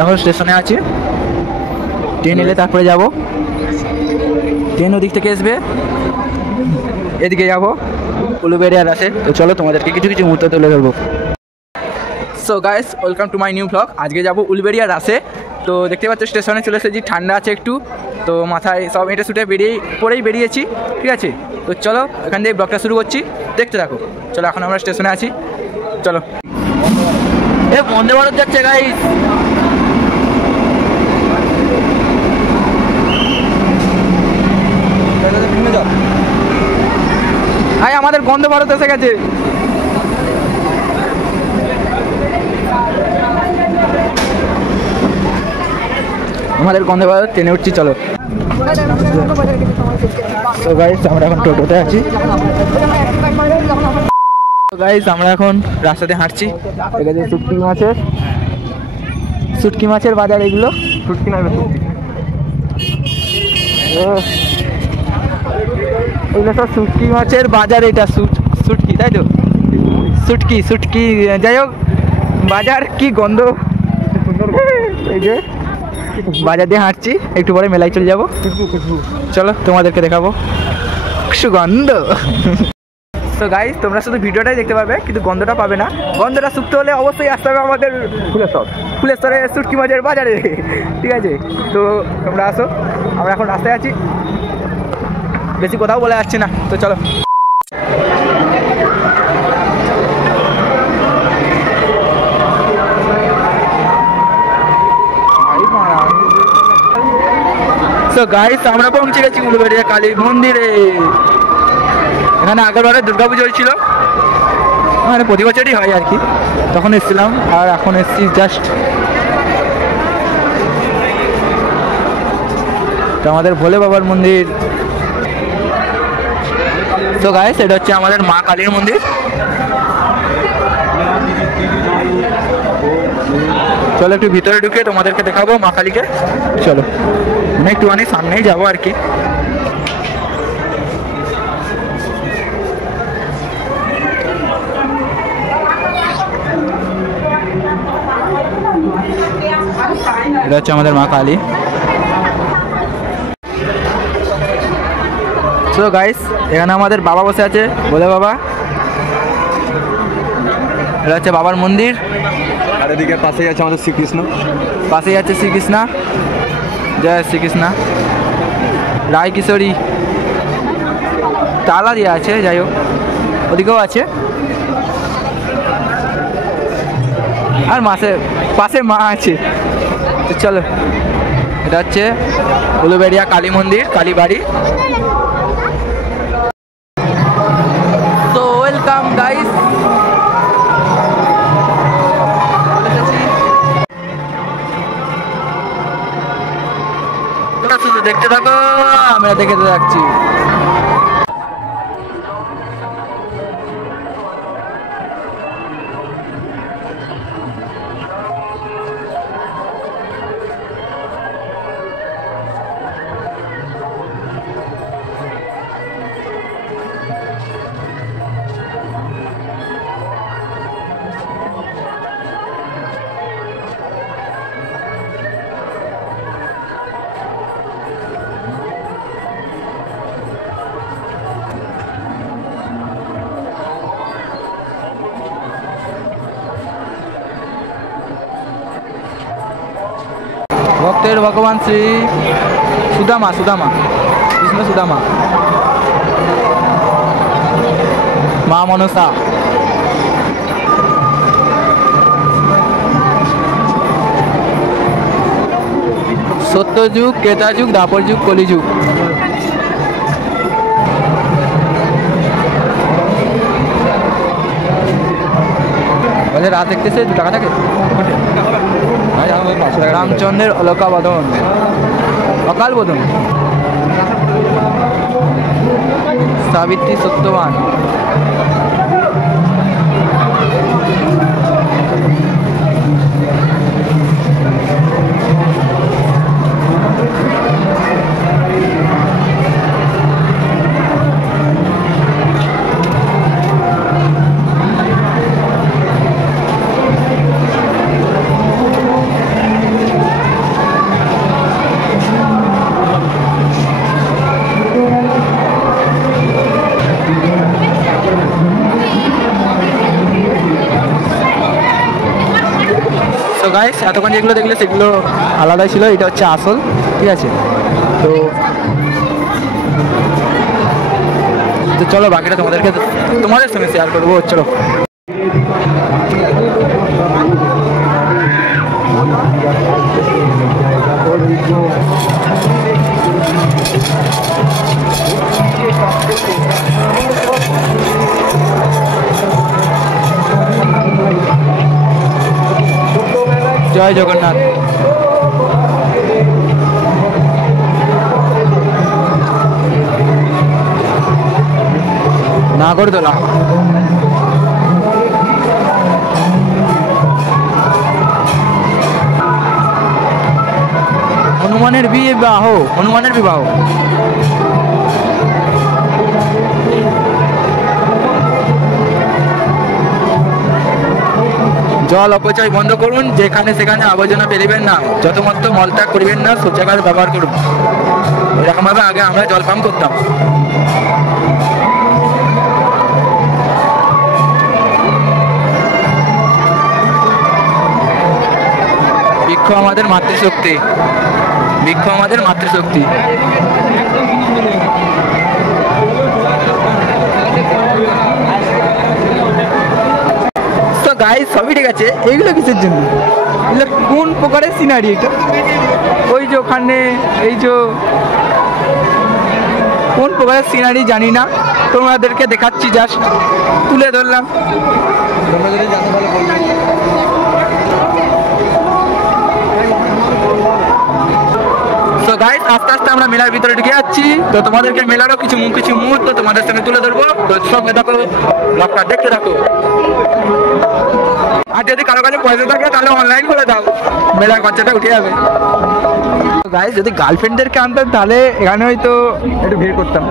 এখন স্টেশনে আছি, ট্রেন এলে তারপরে যাব। ট্রেন ওদিক থেকে আসবে, এদিকে যাবো উলুবেড়িয়া রাসে। তো চলো তোমাদেরকে কিছু কিছু মুহূর্ত তুলে ধরবো। So guys, welcome to my new blog. আজকে যাবো উলুবেড়িয়া রাসে। তো দেখতে পাচ্ছ স্টেশনে চলে এসেছি, ঠান্ডা আছে একটু, তো মাথায় সব এটা শুটে পরেই বেরিয়েছি, ঠিক আছে। তো চলো এখান থেকে ব্লগটা শুরু করছি, দেখতে থাকো। চলো এখন আমরা স্টেশনে আছি, চলো। এ বন্দে ভারত যাচ্ছে গাইস। ভাই আমাদের বন্দে ভারত এসে গেছে। আমাদের বন্দে ভারত ট্রেনে উঠছি, চলো। তো গাইস আমরা এখন টোটোতে আছি। তো গাইস আমরা এখন রাস্তাতে হাঁটছি। এখানে শুটকি মাছের বাজার, এগুলো শুটকি না, এগুলো সব শুটকি মাছের বাজার। এটা শুটকি, তাই তো? শুটকি যাই হোক, বাজার কি গন্ধ। এই যে বাজার দিয়ে হাঁটছি, একটু পরে মেলায় চলে যাবো। চলো তোমাদেরকে দেখাবো সুগন্ধ। তো গাইস তোমরা শুধু ভিডিওটাই দেখতে পাবে, কিন্তু গন্ধটা পাবে না। গন্ধটা শুকতে হলে অবশ্যই আসতে হবে আমাদের ফুলেশ্বরে শুটকি মাছের বাজারে, ঠিক আছে? তো তোমরা আসো, আমরা এখন রাস্তায় আছি, বেশি কোথাও বলে যাচ্ছি না। তো চলো। তো গাইস আমরা পৌঁছে গেছি উলুবেড়িয়া কালী মন্দিরে। এখানে আগেরবারে দুর্গাপুজো হয়েছিল, মানে প্রতি বছরই হয় আর কি, তখন এসেছিলাম। আর এখন এসেছি জাস্ট। তো আমাদের ভোলে বাবার মন্দির। তো গাইস এটা হচ্ছে আমাদের মা কালীর মন্দির। চলো একটু ভিতরে ঢুকে তোমাদেরকে দেখাবো মা কালীকে। চলো মানে একটুখানি সামনেই যাবো আর কি। এটা হচ্ছে আমাদের মা কালী। তো গাইস এখানে আমাদের বাবা বসে আছে, বলে বাবা। এটা হচ্ছে বাবার মন্দির। আর এদিকে পাশেই আছে আমাদের শ্রীকৃষ্ণ, পাশেই আছে শ্রীকৃষ্ণ। জয় শ্রীকৃষ্ণ। রায় কিশোরী তালা দিয়ে আছে, যাই হোক ওদিকেও আছে। আর পাশে মা আছে। তো চলো, এটা হচ্ছে উলুবেড়িয়া কালী মন্দির, কালীবাড়ি। তো ওয়েলকাম গাইস। শুধু দেখতে থাকো, আমরা দেখে যাচ্ছি। ভক্তের ভগবান শ্রী সুদামা কৃষ্ণ সুদামা, মা মনসা। সত্যযুগ, ত্রেতাযুগ, দ্বাপর যুগ, কলিযুগ। রাত দেখতেছে 2 টাকা থাকে। রামচন্দ্রের অলকাবদন, অকাল বোধন, সাবিত্রী সত্যবান। গাইস এতক্ষণ যেগুলো দেখলে সেগুলো আলাদাই ছিল, এটা হচ্ছে আসল, ঠিক আছে। তো তো চলো বাকিটা তোমাদের সঙ্গে শেয়ার করবো, চলো। জয় জগন্নাথ। নাগরদোলা, হনুমানের বিবাহ, হনুমানের বিবাহ। জল অপচয় বন্ধ করুন, যেখানে সেখানে আবর্জনা ফেলিবেন না, যথাযথ মলত্যাগ করিবেন না, শৌচাগার ব্যবহার করুন। এরকমভাবে আগে আমরা জল পান করতাম। বৃক্ষ আমাদের মাতৃশক্তি, বৃক্ষ আমাদের মাতৃশক্তি। তো গাইস সবই ঠিক আছে, এইগুলো কিসের জন্য? এগুলো কোন প্রকারের সিনারি? এটা ওই যে ওখানে, এই যে কোন প্রকারের সিনারি জানি না, তোমাদেরকে দেখাচ্ছি, জাস্ট তুলে ধরলাম। তোমরা যদি জানো তাহলে বলবে। তো গাইস আস্তে আস্তে আমরা মেলার ভিতরে ঢুকে যাচ্ছি, তো তোমাদেরকে মেলারও কিছু মুহূর্ত তোমাদের সঙ্গে তুলে ধরবো, তো সঙ্গে থাকো, ব্লগটা দেখতে থাকো। আর যদি কারো কাছে পয়সা থাকে তাহলে অনলাইন করে দাও, মেলার খরচাটা উঠে যাবে। গাইস যদি গার্লফ্রেন্ডদেরকে আনতাম তাহলে এখানে হয়তো একটু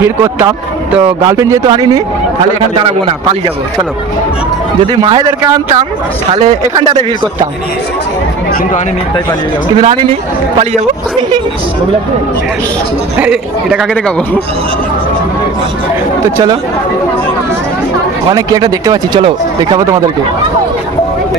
ভিড় করতাম। তো গার্লফ্রেন্ড যেহেতু আনিনি তাহলে এখানে দাঁড়াবো না, পালিয়ে যাবো, চলো। যদি মায়েদেরকে আনতাম তাহলে এখানটাতে ভিড় করতাম, কিন্তু আনিনি তাই পালিয়ে যাবো। কিন্তু আনিনি, পালিয়ে যাবো। এটা কাকে দেখাবো? তো চলো, অনেক কি একটা দেখতে পাচ্ছি, চলো দেখাবো তোমাদেরকে।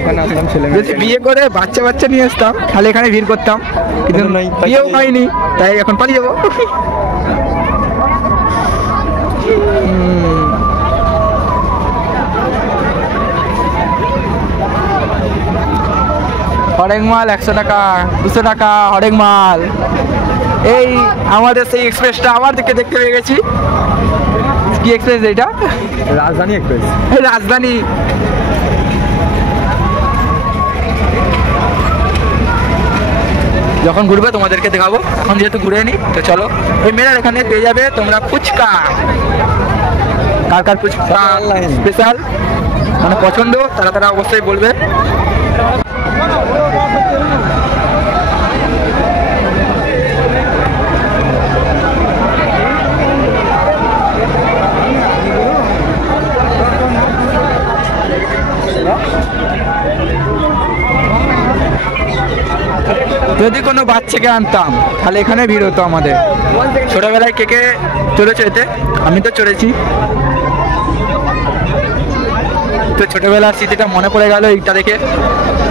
এখানে আসলাম ছেলে যদি বিয়ে করে বাচ্চা নিয়ে আসতাম তাহলে এখানে ভিড় করতাম, কিন্তু বিয়েও হয়নি তাই এখন পালিয়ে যাবো। হরেক মাল 100 টাকা, 200 টাকা হরেক মাল। এই আমাদের সেই এক্সপ্রেসটা আমার দিকে দেখতে পেয়ে গেছি। কি এক্সপ্রেস এটা? রাজধানী এক্সপ্রেস। রাজধানী। যখন ঘুরবে তোমাদেরকে দেখাবো, এখন যেহেতু ঘুরে নি তো চলো। এই মেলার এখানে পেয়ে যাবে তোমরা ফুচকা, কার ফুচকা স্পেশাল মানে পছন্দ তারা অবশ্যই বলবে। যদি কোনো বাচ্চাকে আনতাম তাহলে এখানে ভিড় হতো আমাদের। ছোটবেলায় কে কে চড়েছে এতে? আমি তো চড়েছি, তো ছোটবেলার স্মৃতিটা মনে পড়ে গেল এইটা দেখে।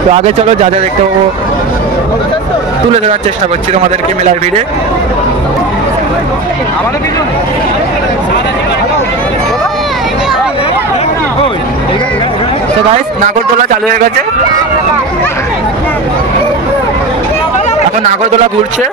তো আগে চলো যা যা দেখতে পাবো তুলে ধরার চেষ্টা করছি তোমাদেরকে মেলার ভিড়ে। তো গাইস নাগরদোলা চালু হয়ে গেছে, এখন নাগরদোলা ঘুরছে।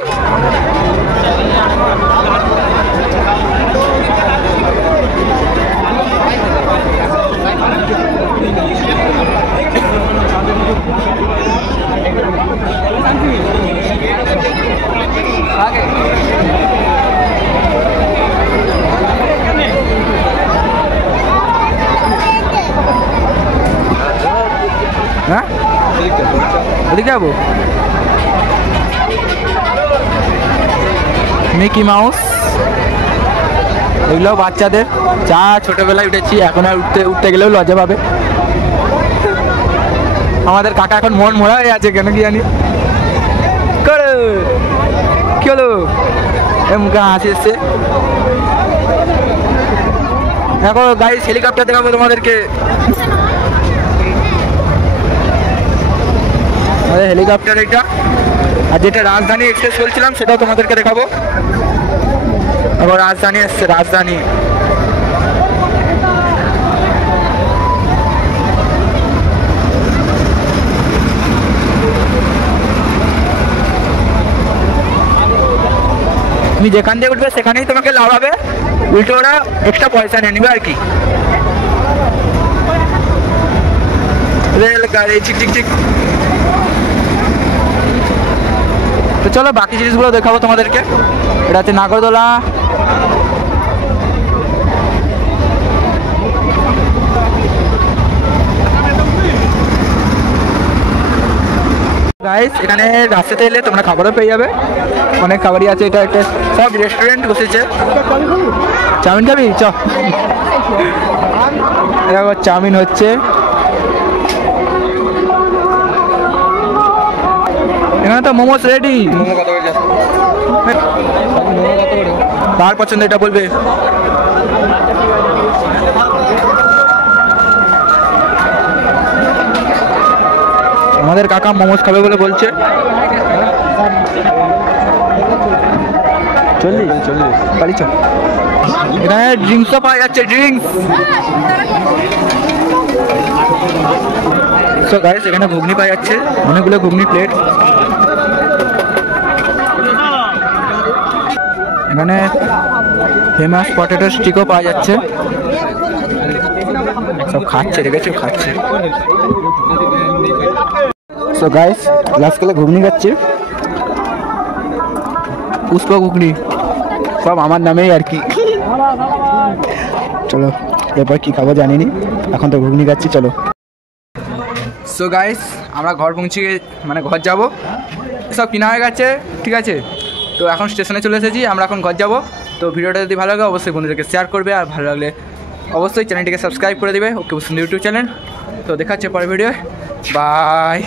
হ্যাঁ ওদিকে যাবো। মিকি মাউস এগুলো বাচ্চাদের, যা ছোটবেলায় উঠেছি এখন আর উঠতে গেলেও লজ্জা পাবে। আমাদের কাকা এখন মন মরা হয়ে আছে, কেন কি জানি। কি হলো? মুখে হাসি এসছে। দেখো গাইস হেলিকপ্টার দেখাবো তোমাদেরকে। আমাদের হেলিকপ্টার এটা। আর যেটা রাজধানী এক্সপ্রেস বলছিলাম সেটাও তোমাদেরকে দেখাবো। আবার রাজধানী এসছে, রাজধানী। তুমি যেখান দিয়ে উঠবে সেখানেই তোমাকে লাগাবে, উল্টো ওরা এক্সট্রা পয়সা নিয়ে নেবে আর কি। রেল গাড়ি ঠিক ঠিক ঠিক। তো চলো বাকি জিনিসগুলো দেখাবো তোমাদেরকে। এটা হচ্ছে নাগরদোলা। গাইস এখানে রাস্তাতে এলে তোমরা খাবারও পেয়ে যাবে, অনেক খাবারই আছে। এটা একটা সব রেস্টুরেন্ট বসেছে। চাউমিন খাবি? চ, দেখো চাউমিন হচ্ছে। এখানে তো মোমোস রেডি। মোমো কত করে যাচ্ছে? মোমো কত করে? কার পছন্দ এটা বলবে। আমাদের কাকা মোমোস খাবে বলে বলছে। 40 বাড়ি চ। এখানে ড্রিঙ্কসও পাওয়া যাচ্ছে, ড্রিঙ্কস। সো গাইস এখানে ঘুগনি পাওয়া যাচ্ছে, অনেকগুলো ঘুগনি প্লেট। এখানে ফেমাস পটেটো স্টিকও পাওয়া যাচ্ছে। সব খাচ্ছে, রেখেছে খাচ্ছে। সো গাইস লাস্ট কালে ঘুগনি খাচ্ছে, পুষ্প ঘুগনি, সব আমার নামেই আর কি। চলো এরপর কি খাবো জানিনি, এখন তো ঘুগনি খাচ্ছি। চলো। সো গাইস আমরা ঘর পৌঁছে মানে ঘর যাব, সব কিনা হয়ে গেছে, ঠিক আছে। তো এখন স্টেশনে চলে এসেছি, আমরা এখন ঘর যাব। তো ভিডিওটা যদি ভালো লাগে অবশ্যই বন্ধুদেরকে শেয়ার করবে, আর ভালো লাগলে অবশ্যই চ্যানেলটিকে সাবস্ক্রাইব করে দেবে। ওকে বসুন ইউটিউব চ্যানেল। তো দেখা হচ্ছে পরের ভিডিও, বাই।